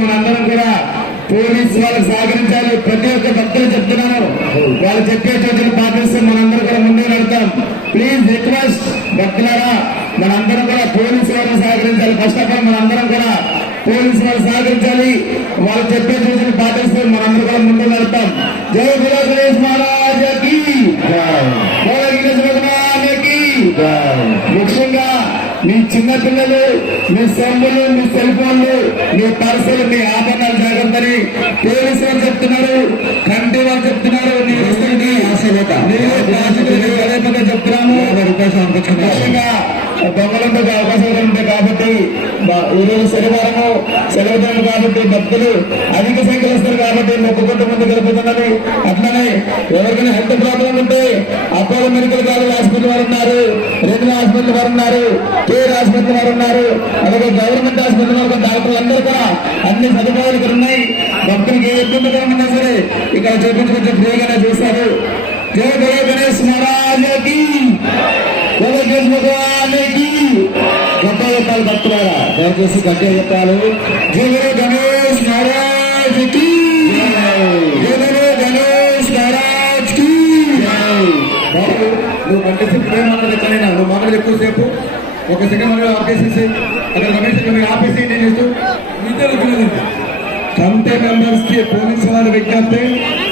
మనందరం కూడా పోలీసు వాళ్ళకి సహకరించాలి. ప్రతి ఒక్క భక్తులు చెప్తున్నాను, వాళ్ళు చెప్పే సూచనలు పాటిస్తే మనందరం కూడా ముందుకు వెళ్తాం. ప్లీజ్ రిక్వెస్ట్ భక్తులారా, మనందరం కూడా పోలీసు వాళ్ళని సహకరించాలి. ఫస్ట్ ఆఫ్ ఆల్ మనందరం కూడా పోలీసు వాళ్ళు సహకరించాలి. వాళ్ళు చెప్పే సూచనలు పాటిస్తే మనందరం కూడా ముందుకు వెళ్తాం. జై గురు గణేష్ మహారాజకి, ముఖ్యంగా మీ చిన్న పిల్లలు, మీ సొమ్ములు, మీ సెల్ ఫోన్లు, మీ పర్సులు, మీ ఆభరణాలు జాగ్రత్తని పోలీసు వాళ్ళు చెప్తున్నారు, కంటి వాళ్ళు చెప్తున్నారు. చెప్తున్నాను ముఖ్యంగా దొంగలంటే అవకాశాలు ఉంటాయి కాబట్టి ఈరోజు శనివారము సెలవు దినం కాబట్టి భక్తులు అధిక సంఖ్యలో వస్తారు కాబట్టి మొక్కుకుంటూ ముందు గడుపుతున్నది. అట్లనే ఎవరికైనా హెల్త్ ప్రాబ్లం ఉంటే అపోలో మెడికల్ కాలేజ్ హాస్పిటల్ వారు ఉన్నారు, రెగ్యులర్ హాస్పిటల్ వారు ఉన్నారు, కేర్ హాస్పిటల్ వారు ఉన్నారు, అలాగే గవర్నమెంట్ హాస్పిటల్ వారు డాక్టర్లు అందరూ కూడా అన్ని సదుపాయాలు ఇక్కడ ఉన్నాయి. భక్తులకు ఏ ఇబ్బందిగా ఉన్నా సరే ఇక్కడ చూపించుకుంటే ఫ్రీగానే చూస్తారు. జయ జయ గణేష్ మహారాజకి, గణేష్ భగవానికి. గట్టిగా చెప్పాలి భక్తులారా, దయచేసి గట్టిగా చెప్పాలి. జయ జయ గణేష్ మహారాజకి, జయ జయ గణేష్ మహారాజ్కి. బాబు నువ్వు గంటసేపు ఏం మాట్లాడతానైనా నువ్వు మాట్లాడేది ఎక్కువసేపు ఒక సెకండ్ మళ్ళీ ఆపేసేసి అక్కడ రమేష్ ఆపేసి ఏం చేస్తూ కమిటీ మెంబర్స్ కి పోలీసు వారి విజ్ఞప్తి,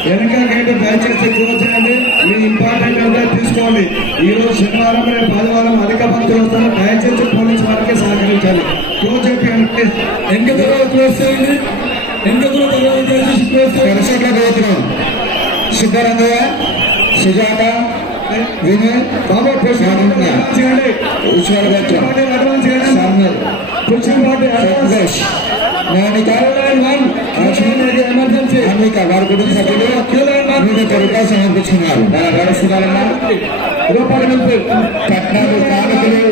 వెనక గేట్ దయచేసి క్లోజ్ చేయండి. మీ ఇంపార్టెంట్ నిర్ణయం తీసుకోండి. ఈ రోజు శనివారం రేపు ఆదివారం అధిక భక్తులు వస్తారు. దయచేసి పోలీసు వారికి సహకరించాలి. క్లోజ్ చెప్పి ఎంత దూరం క్లోజ్ చేయండి, ఎంత దూరం దయచేసి క్లోజ్ చేయండి. సిద్ధరంగయ్య, సుజాత, వినయ్ బాబా చేయండి. ఎమర్జెన్సీ అన్నిక వారి కుటుంబ సభ్యులు సమర్పించుకున్నారు. రూపాయలు పట్నాలు కానుకలు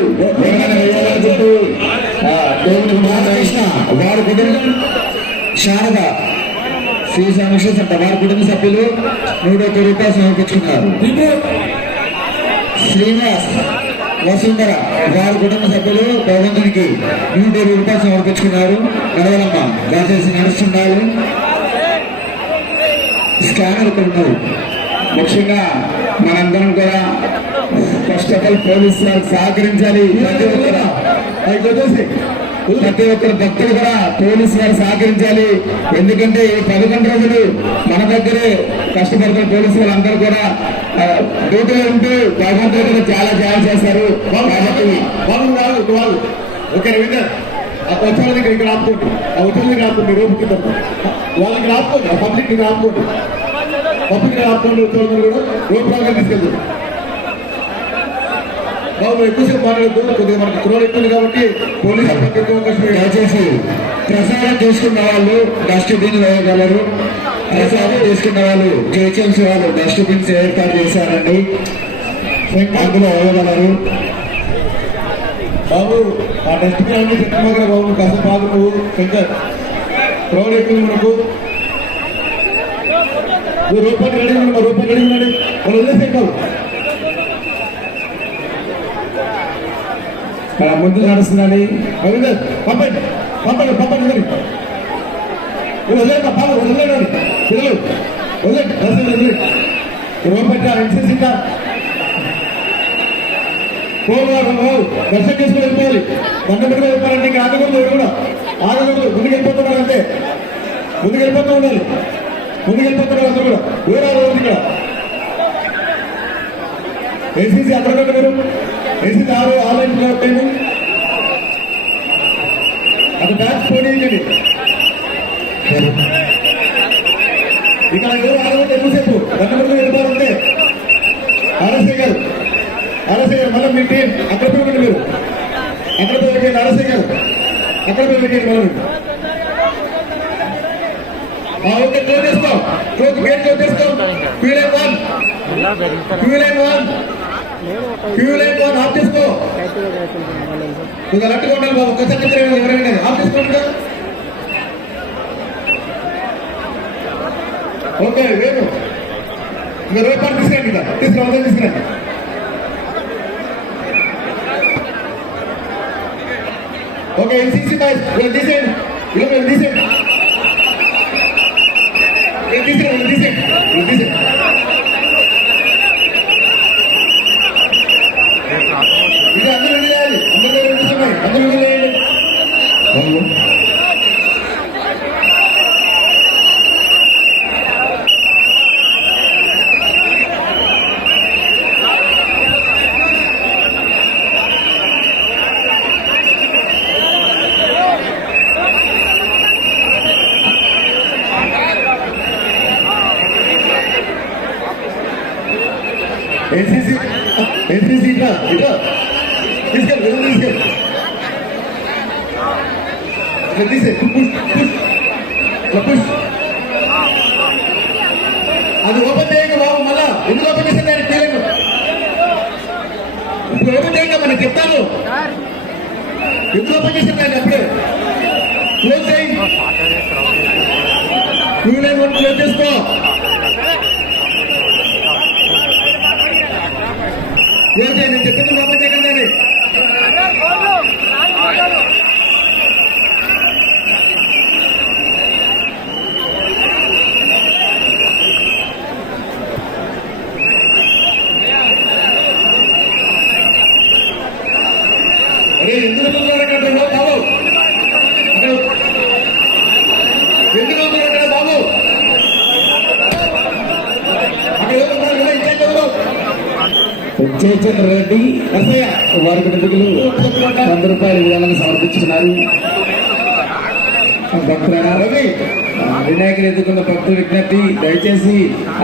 వారి కుటుంబం శారద శ్రీ సమీక్ష వారి కుటుంబ సభ్యులు 101 రూపాయలు సమర్పించుకున్నారు. శ్రీనివాస్, వసుంధర వారి కుటుంబ సభ్యులు భగవంతునికి 120 రూపాయలు సమర్పించుకున్నారు. నడవలమ్మ దయచేసి నడుస్తున్నారు. స్కానర్ ఇక్కడ ఉన్నారు. ముఖ్యంగా మనందరం కూడా ఫస్ట్ ఆఫ్ ఆల్ పోలీసు వారికి సహకరించాలి. ప్రతి ఒక్కరు భక్తులు కూడా పోలీసు వారు సహకరించాలి. ఎందుకంటే 11 రోజులు మన దగ్గరే కష్టపడుతున్న పోలీసు వాళ్ళు అందరూ కూడా డ్యూటీలో ఉంటూ భగవంతుడు చాలా సేవ చేస్తారు. కాబట్టి వాళ్ళు ఓకే రవీందర్ ఆ వచ్చే దగ్గర ఇక్కడ ఆపుకోండి, ఆ వచ్చే దగ్గర ఆపుకోండి, రోడ్డు కింద వాళ్ళకి ఆపుకోండి, ఆ పబ్లిక్ దగ్గర ఆపుకోండి, పబ్లిక్ దగ్గర ఆపుకోండి. వచ్చే కూడా రోడ్ ప్రాబ్లం తీసుకెళ్తారు. బాబు ఎక్కువసేపు మాట్లాడద్దు, కొద్దిగా మనకి క్రోడ్ ఎక్కువ కాబట్టి పోలీసు దయచేసి ప్రసారం చేసుకున్న వాళ్ళు డస్ట్బిన్ వేయగలరు. ప్రసారం చేసుకున్న వాళ్ళు జేహెచ్ఎంసీ వాళ్ళు డస్ట్బిన్స్ ఏర్పాటు చేశారండి, అందులో వేయగలరు. బాబు ఆ డస్ట్బిన్ అన్ని చెప్తున్నా బాబు కాస్త బాబు నువ్వు శంకర్ క్రౌడ్ ఎక్కువ మనకు రూపాయలు రెడీ ఉన్నాడు, రూపాయలు రెడీ ఉన్నాడు, వాళ్ళు వదిలేసేటావు ముందు నడుస్తున్నాడు. రవీందర్ పంపండి పంపండి పంపండి మరి వదిలేండి పాలు వదిలేండి పిల్లలు వదిలేండి వదిలేండి రూపాయలు ఎన్సీసీ దర్శనం చేసుకుని వెళ్ళిపోవాలి. దండ పెట్టుకుని వెళ్ళిపోవాలంటే ఇంకా ఆగకూడదు, ఎవరు కూడా ఆగకూడదు. ముందుకు వెళ్ళిపోతున్నారు అంతే, ముందుకు వెళ్ళిపోతూ ఉండాలి. ముందుకు వెళ్ళిపోతున్నారు అందరూ కూడా వేరే రోజు ఇక్కడ ఎన్సీసీ అక్కడ మీరు ఎన్సీసీ ఆన్లైన్ నేను అది బ్యాచ్ పోనీయండి. ఇక ఎవరు ఆగకుండా ఎక్కువసేపు దండ పెట్టుకుని వెళ్ళిపోవాలంటే ఆర్ఎస్ఐ గారు మళ్ళీ మీ టీం అక్కడ పోయి మీరు అక్కడ పోయి పెట్టండి. ఆర్ఎస్ఐ గారు అక్కడ పోయి పెట్టండి. మళ్ళీ ఓకే క్లోజ్ చేస్తాం, గేట్ క్లోజ్ చేస్తాం. క్యూ లైన్ 1 ఆఫ్ చేసుకో. ఇంకా లట్టుగా ఉండాలి బాబు, కొత్త ఎవరైనా ఆఫ్ చేసుకోండి. ఓకే వేరు ఇంకా రూపాయలు తీసుకురండి, ఇంకా తీసుకురండి. ఓకే ఎన్సీసీ బాయ్స్ తీసేయండి, తీసేయండి. ఎన్సీసీ ఇట్లా ఇట్లా తీసుకెళ్ళి తీసుకెళ్ళి తీసే పుష్ అది ఓపెన్ చేయండి బాబు. మళ్ళా ఎందుకు ఓపెన్ చేస్తే నేను చేయలేను. ఇప్పుడు ఓపెన్ చేయండి మనం చెప్తాను. ఎందుకు ఓపెన్ చేస్తే నేను అప్పుడే క్లోజ్ చేయండి. క్లోజ్ చేసుకో. క్లోజ్ చేయండి. నేను చెప్పింది ఓపెన్ చేయకండి. అరే ఎందుకు బాబు ఎందుకు బాబు జయచంద్ర రెడ్డి వారి కుటుంబీకులు 100 రూపాయల విధానాన్ని సమర్పించుకున్నారు. రవి వినాయకుడు ఎదుర్కొన్న భక్తులు విజ్ఞప్తి, దయచేసి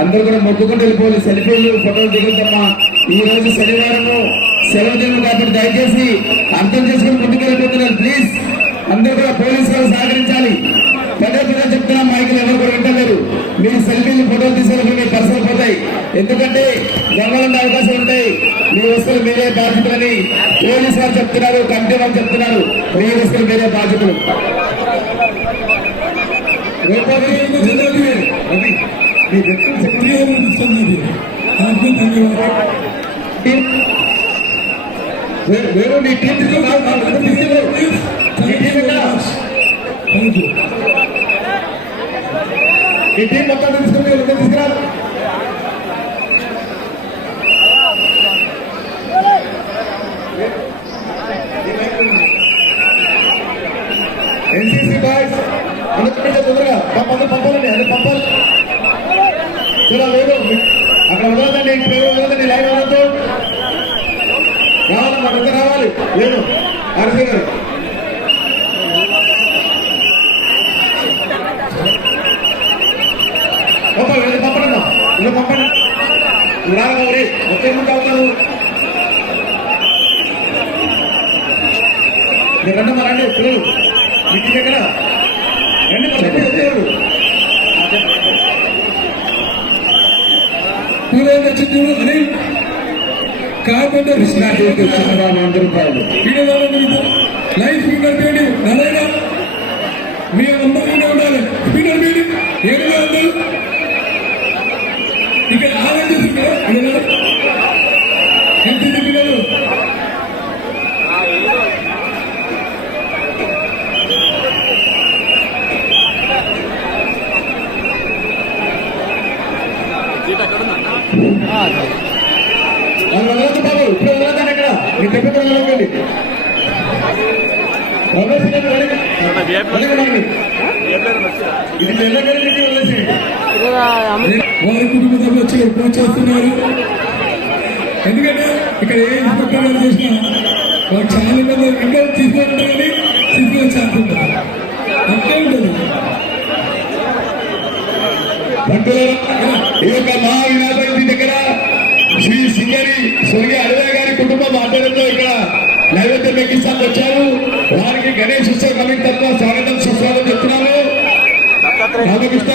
అందరూ కూడా మొక్కుకుంటూ వెళ్ళిపోవాలి. సెల్ఫీలు ఫోటోలు దిగుతామా. ఈ రోజు శనివారము సెలవు దినం కాబట్టి దయచేసి అర్థం చేసుకుని ముందుకెళ్ళిపోతున్నారు. ప్లీజ్ అందరూ కూడా పోలీసు వాళ్ళు సహకరించాలి. పదే చెప్తున్నా, మైకులు ఎవరు కూడా వింటలేరు. మీరు సెల్ఫీలు ఫోటోలు తీసుకుని మీ పర్సలు పోతాయి. ఎందుకంటే దొంగలుండే అవకాశం ఉంటాయి. మీ వస్తువులు మీరే బాధ్యతలని పోలీసు వారు చెప్తున్నారు, కమిటీ వాళ్ళు చెప్తున్నారు. మీ వస్తువులు మీరే బాధ్యతలు. వేరు నీ టీం ఈ టీం మొత్తం తీసుకుని తీసుకురా. ఎన్సీసీ బాయ్స్ అందరికంటే తొందరగా పంపాలండి. అది పంపాలి. చూడాలి లేదు అక్కడ వదలదండి. పేరు వదలదండి. లైన్ వదలదు. రావాలి మనకు రావాలి. లేదు ఆర్సీ గారు పంపడమ్మా. ఇలా పంపండి. రాగౌరి ఒకే ముందు అవుతాను. మీరు రండమ్మా, రండి పిల్లలు. ఇంటి దగ్గర రండి. చిత్తూరు అనిల్ కార్పెంటర్ 100 రూపాయలు లైఫ్ స్పీకర్ పేడి నలైనా మీ అందరికీ ఉండాలి. స్పీకర్ పేడి 700 ఇక్కడ ఆనంద ఎన్సీసీ పిల్లలు వదలదు బాబు. ఇప్పుడు వదలదండి. అక్కడ మీరు చెప్పి వదలండి. ఇది తెల్లగలికి వదిలేసి వారి కుటుంబ సభ్యులు వచ్చి పూజ చేస్తున్నారు. ఎందుకంటే ఇక్కడ ఏ ఇన్స్పెక్టర్ గారు చేసినా వాళ్ళు చాలా మంది ఇంకా తీసుకుంటారు కానీ తీసుకొని చేస్తుంటారు. అంతే ఉంటుంది. ఈ యొక్క మహావినాయకుడి దగ్గర శ్రీ సింగరి స్వర్గీయ అడవే గారి కుటుంబం ఆధ్వర్యంలో ఇక్కడ నైవేద్యం ఎక్కిస్తానికి వచ్చారు. వారికి గణేష్ ఉత్సవ కమిటీ తరఫున స్వాగతం సుస్వాగతం చెప్తున్నాము. రామకృష్ణ